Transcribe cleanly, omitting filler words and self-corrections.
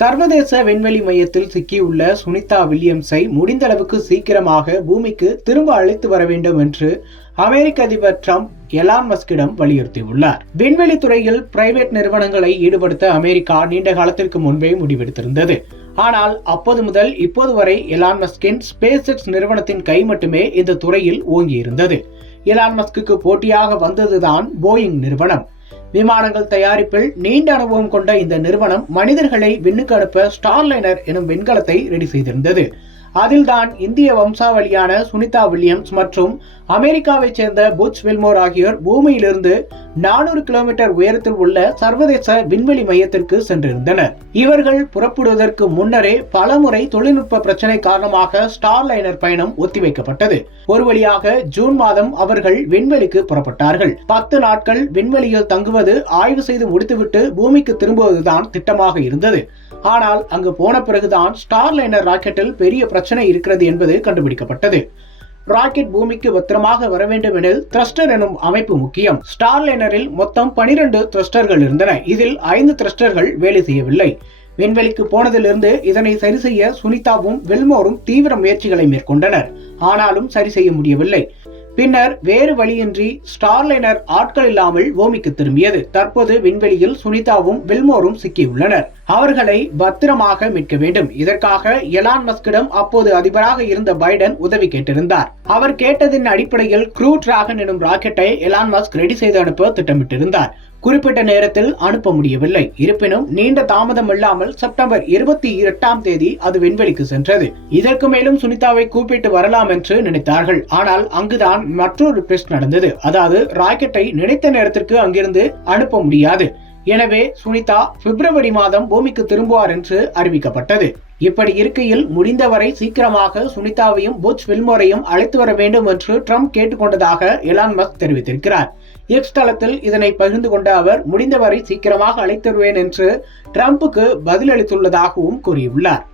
சர்வதேச விண்வெளி மையத்தில் சிக்கியுள்ள சுனிதா வில்லியம்ஸை முடிந்த அளவுக்கு சீக்கிரமாக பூமிக்கு திரும்ப அழைத்து வர வேண்டும் என்று அமெரிக்க அதிபர் டிரம்ப் எலான் மஸ்கிடம் வலியுறுத்தியுள்ளார். விண்வெளி துறையில் பிரைவேட் நிறுவனங்களை ஈடுபடுத்த அமெரிக்கா நீண்ட காலத்திற்கு முன்பே முடிவெடுத்திருந்தது. ஆனால் அப்போது முதல் இப்போது வரை எலான் மஸ்கின் ஸ்பேஸ் எக்ஸ் நிறுவனத்தின் கை மட்டுமே இந்த துறையில் ஓங்கியிருந்தது. எலான் மஸ்குக்கு போட்டியாக வந்ததுதான் போயிங் நிறுவனம். விமானங்கள் தயாரிப்பில் நீண்ட அனுபவம் கொண்ட இந்த நிறுவனம் மனிதர்களை விண்ணுக்கு அனுப்ப ஸ்டார்லைனர் எனும் விண்கலத்தை ரெடி செய்திருந்தது. அதில்தான் இந்திய வம்சாவளியான சுனிதா வில்லியம்ஸ் மற்றும் அமெரிக்காவைச் சேர்ந்த புச் வில்மோர் ஆகியோர் பூமியிலிருந்து 400 கிலோமீட்டர் உயரத்தில் உள்ள சர்வதேச விண்வெளி மையத்திற்கு சென்றிருந்தனர். இவர்கள் புறப்படுவதற்கு முன்னரே பலமுறை தொழில்நுட்ப பிரச்சனை காரணமாக ஸ்டார்லைனர் பயணம் ஒத்திவைக்கப்பட்டது. ஒரு வழியாக ஜூன் மாதம் அவர்கள் விண்வெளிக்கு புறப்பட்டார்கள். 10 நாட்கள் விண்வெளியில் தங்குவது, ஆய்வு செய்து முடித்துவிட்டு பூமிக்கு திரும்புவதுதான் திட்டமாக இருந்தது. ஆனால் அங்கு போன பிறகுதான் ஸ்டார்லைனர் ராக்கெட்டில் பெரிய பிரச்சனை இருக்கிறது என்பது கண்டுபிடிக்கப்பட்டது. ராக்கெட் பூமிக்கு பத்திரமாக வர வேண்டும் எனில் த்ரஸ்டர் எனும் அமைப்பு முக்கியம். ஸ்டார்லைனரில் மொத்தம் 12 த்ரஸ்டர்கள் இருந்தன. இதில் 5 த்ரஸ்டர்கள் வேலை செய்யவில்லை. விண்வெளிக்கு போனதிலிருந்து இதனை சரி செய்ய சுனிதாவும் வில்மோரும் தீவிர முயற்சிகளை மேற்கொண்டனர். ஆனாலும் சரி செய்ய முடியவில்லை. பின்னர் வேறு வழியின்றி ஸ்டார்லைனர் ஆட்கள் இல்லாமல் பூமிக்கு திரும்பியது. தற்போது விண்வெளியில் சுனிதாவும் வில்மோரும் சிக்கியுள்ளனர். அவர்களை பத்திரமாக மீட்க வேண்டும். இதற்காக எலான் மஸ்கிடம் அப்போது அதிபராக இருந்த பைடன் உதவி கேட்டிருந்தார். அவர் கேட்டதின் அடிப்படையில் க்ரூ டிராகன் எனும் ராக்கெட்டை எலான் மஸ்க் ரெடி செய்து அனுப்ப திட்டமிட்டிருந்தார். குறிப்பிட்ட நேரத்தில் அனுப்ப முடியவில்லை. இருப்பினும் நீண்ட தாமதம் இல்லாமல் செப்டம்பர் 28ஆம் தேதி அது விண்வெளிக்கு சென்றது. இதற்கு மேலும் சுனிதாவை கூப்பிட்டு வரலாம் என்று நினைத்தார்கள். ஆனால் அங்குதான் மற்றொரு ட்விஸ்ட் நடந்தது. அதாவது ராக்கெட்டை நினைத்த நேரத்திற்கு அங்கிருந்து அனுப்ப முடியாது. எனவே சுனிதா பிப்ரவரி மாதம் பூமிக்கு திரும்புவார் என்று அறிவிக்கப்பட்டது. இப்படி இருக்கையில் முடிந்தவரை சீக்கிரமாக சுனிதாவையும் புச் வில்மோரையும் அழைத்து வர வேண்டும் என்று ட்ரம்ப் கேட்டுக்கொண்டதாக எலான் மஸ்க் தெரிவித்திருக்கிறார். எக்ஸ் தளத்தில் இதனை பகிர்ந்து கொண்ட அவர் முடிந்தவரை சீக்கிரமாக அழைத்து வருவேன் என்று ட்ரம்புக்கு பதிலளித்துள்ளதாகவும் கூறியுள்ளார்.